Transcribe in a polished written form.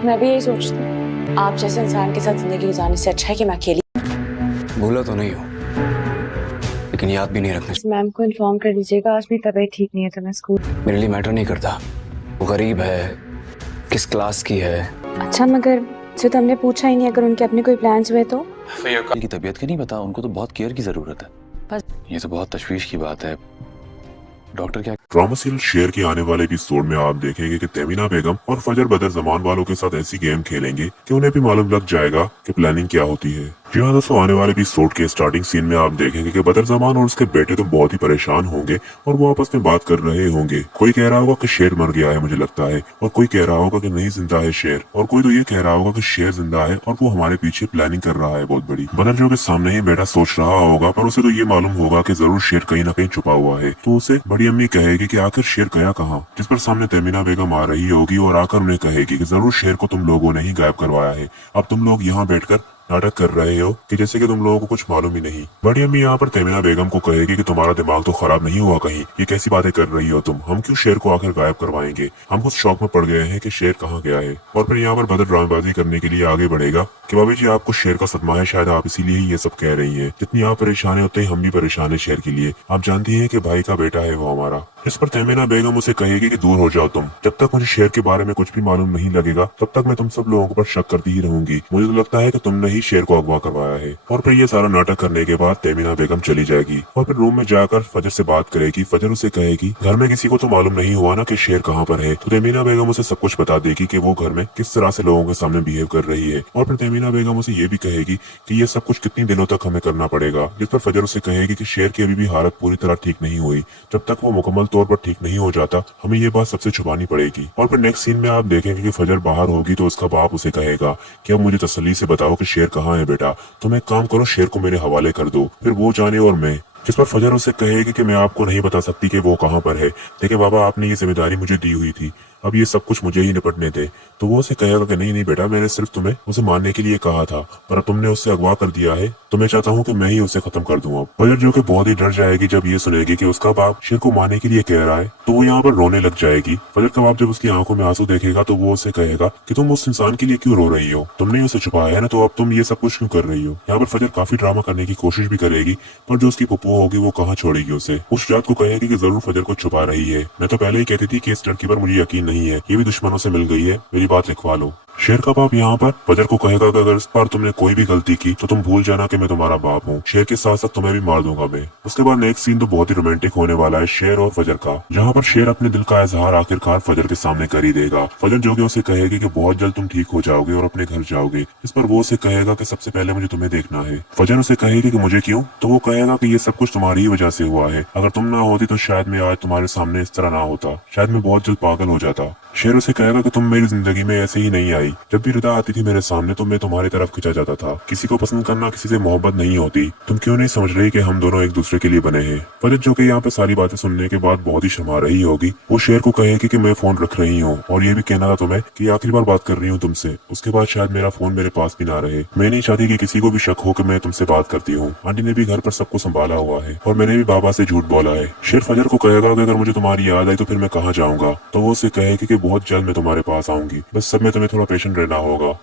मैं भी यही सोचती हूँ, आप जैसे इंसान के साथ जिंदगी गुजारने से अच्छा है कि मैं अकेली। भूला तो नहीं हो, लेकिन याद भी नहीं रखना। मैम को इन्फॉर्म कर दीजिएगा, आज भी तबीयत ठीक नहीं है तो मैं स्कूल। मेरे लिए मैटर नहीं करता वो गरीब है, किस क्लास की है। अच्छा, मगर जो तो हमने पूछा ही नहीं, अगर उनके अपने कोई प्लान्स हुए तो। की तबीयत की नहीं पता, उनको तो बहुत केयर की जरूरत है। बस ये तो बहुत तशवीश की बात है। डॉक्टर क्या ड्रामा सीरियल शेयर के आने वाले एपिसोड में आप देखेंगे कि तमीना बेगम और फजर बदर जमान वालों के साथ ऐसी गेम खेलेंगे कि उन्हें भी मालूम लग जाएगा कि प्लानिंग क्या होती है। जी हाँ दोस्तों, आने वाले एपिसोड के स्टार्टिंग सीन में आप देखेंगे कि बदर जमान और उसके बेटे तो बहुत ही परेशान होंगे और वो आपस में बात कर रहे होंगे। कोई कह रहा होगा कि शेर मर गया है मुझे लगता है, और कोई कह रहा होगा कि नहीं जिंदा है शेर, और कोई तो ये कह रहा होगा कि शेर जिंदा है और वो हमारे पीछे प्लानिंग कर रहा है बहुत बड़ी। बदर जो के सामने ही बेटा सोच रहा होगा, पर उसे तो ये मालूम होगा कि जरूर शेर कहीं ना कहीं छुपा हुआ है। तो उसे बड़ी अम्मी कहेगी कि आखिर शेर गया कहाँ, जिस पर सामने तमीना बेगम आ रही होगी और आकर उन्हें कहेगी कि जरूर शेर को तुम लोगों ने ही गायब करवाया है। अब तुम लोग यहाँ बैठकर नाटक कर रहे हो कि जैसे कि तुम लोगों को कुछ मालूम ही नहीं। बड़ी अम्मी यहाँ पर तमीना बेगम को कहेगी कि तुम्हारा दिमाग तो खराब नहीं हुआ कहीं, ये कैसी बातें कर रही हो तुम, हम क्यों शेर को आखिर गायब करवाएंगे, हम कुछ शौक में पड़ गए हैं कि शेर कहाँ गया है। और फिर यहाँ पर बदर ड्रामेबाजी करने के लिए आगे बढ़ेगा कि भाभी जी आपको शेर का सदमा है, शायद आप इसीलिए ही ये सब कह रही हैं। जितनी आप परेशान है उतने हम भी परेशान है शेर के लिए, आप जानती हैं कि भाई का बेटा है वो हमारा। इस पर तमीना बेगम उसे कहेगी कि दूर हो जाओ तुम, जब तक मुझे शेर के बारे में कुछ भी मालूम नहीं लगेगा तब तक मैं तुम सब लोगों पर शक करती ही रहूंगी, मुझे तो लगता है कि तुमने ही शेर को अगवा करवाया है। और फिर ये सारा नाटक करने के बाद तमीना बेगम चली जाएगी और फिर रूम में जाकर फजर से बात करेगी। फजर उसे कहेगी घर में किसी को तो मालूम नहीं हुआ ना कि शेर कहाँ पर है, तो तमीना बेगम उसे सब कुछ बता देगी कि वो घर में किस तरह से लोगों के सामने बिहेव कर रही है। और फिर तमीना बेगम उसे ये भी कहेगी कि ये सब कुछ कितनी दिनों तक हमें करना पड़ेगा, जिस पर फजर उसे कहेगी कि शेर की अभी भी हालत पूरी तरह ठीक नहीं हुई, जब तक वो मुकम्मल तौर पर ठीक नहीं हो जाता हमें ये बात सबसे छुपानी पड़ेगी। और फिर नेक्स्ट सीन में आप देखेंगे कि फजर बाहर होगी तो उसका बाप उसे कहेगा कि अब मुझे तसल्ली से बताओ कि शेर कहाँ है बेटा, तुम एक काम करो शेर को मेरे हवाले कर दो, फिर वो जाने और मैं। जिस पर फजर उसे कहेगी कि मैं आपको नहीं बता सकती कि वो कहाँ पर है, देखिए बाबा आपने ये जिम्मेदारी मुझे दी हुई थी, अब ये सब कुछ मुझे ही निपटने दे। तो वो उसे कहेगा कि नहीं नहीं बेटा, मैंने सिर्फ तुम्हें उसे मारने के लिए कहा था, पर अब तुमने उससे अगवा कर दिया है तो मैं चाहता हूँ कि मैं ही उसे खत्म कर दूं। अब फजर जो कि बहुत ही डर जाएगी जब ये सुनेगी कि उसका बाप शेर को मारने के लिए कह रहा है, तो वो यहाँ पर रोने लग जाएगी। फजर का बाप जब उसकी आंखों में आंसू देखेगा तो वो उसे कहेगा कि तुम उस इंसान के लिए क्यों रो रही हो, तुमने उसे छुपाया है ना, तो अब तुम ये सब कुछ क्यों कर रही हो। यहाँ पर फजर काफी ड्रामा करने की कोशिश भी करेगी, पर जो उसकी पप्पू होगी वो कहाँ छोड़ेगी उसे। उस रात को कहेगी कि जरूर फजर को छुपा रही है, मैं तो पहले ही कहती थी कि इस लड़की पर मुझे यकीन नहीं है, ये भी दुश्मनों से मिल गई है, मेरी बात लिखवा लो। शेर का बाप यहाँ पर फजर को कहेगा कि अगर इस बार तुमने कोई भी गलती की तो तुम भूल जाना कि मैं तुम्हारा बाप हूँ, शेर के साथ साथ तुम्हें भी मार दूंगा मैं। उसके बाद नेक्स्ट सीन तो बहुत ही रोमांटिक होने वाला है शेर और फजर का, जहाँ पर शेर अपने दिल का इजहार आखिरकार फजर के सामने कर ही देगा। फजर जो कि उसे कहेगी कि बहुत जल्द तुम ठीक हो जाओगे और अपने घर जाओगे। इस पर वो उसे कहेगा कि सबसे पहले मुझे तुम्हें देखना है। फजर उसे कहेगी कि मुझे क्यों, तो वो कहेगा कि ये सब कुछ तुम्हारी ही वजह से हुआ है, अगर तुम ना होती तो शायद मैं आज तुम्हारे सामने इस तरह ना होता, शायद मैं बहुत जल्द पागल हो जाता। शेर उसे कहेगा कि तुम मेरी जिंदगी में ऐसे ही नहीं आई, जब भी रिदा आती थी मेरे सामने तो मैं तुम्हारी तरफ खिंचा जाता था, किसी को पसंद करना किसी से मोहब्बत नहीं होती, तुम क्यों नहीं समझ रही कि हम दोनों एक दूसरे के लिए बने हैं। फजर जो कि यहाँ पे सारी बातें सुनने के बाद बहुत ही शर्मा रही होगी, वो शेर को कहेगी कि मैं फोन रख रही हूँ और ये भी कहना था तुम्हें कि आखिरी बार बात कर रही हूँ तुमसे, उसके बाद शायद मेरा फोन मेरे पास भी ना रहे, मैं नहीं चाहती कि किसी को भी शक हो कि मैं तुमसे बात करती हूँ। आंटी ने भी घर पर सबको संभाला हुआ है और मैंने भी बाबा से झूठ बोला है। शेर फजर को कहेगा कि अगर मुझे तुम्हारी याद आई तो फिर मैं कहाँ जाऊंगा, तो वो उसे कहेगी कि बहुत जल्द मैं तुम्हारे पास आऊंगी, बस सब में तुम्हें थोड़ा पेशेंट रहना होगा।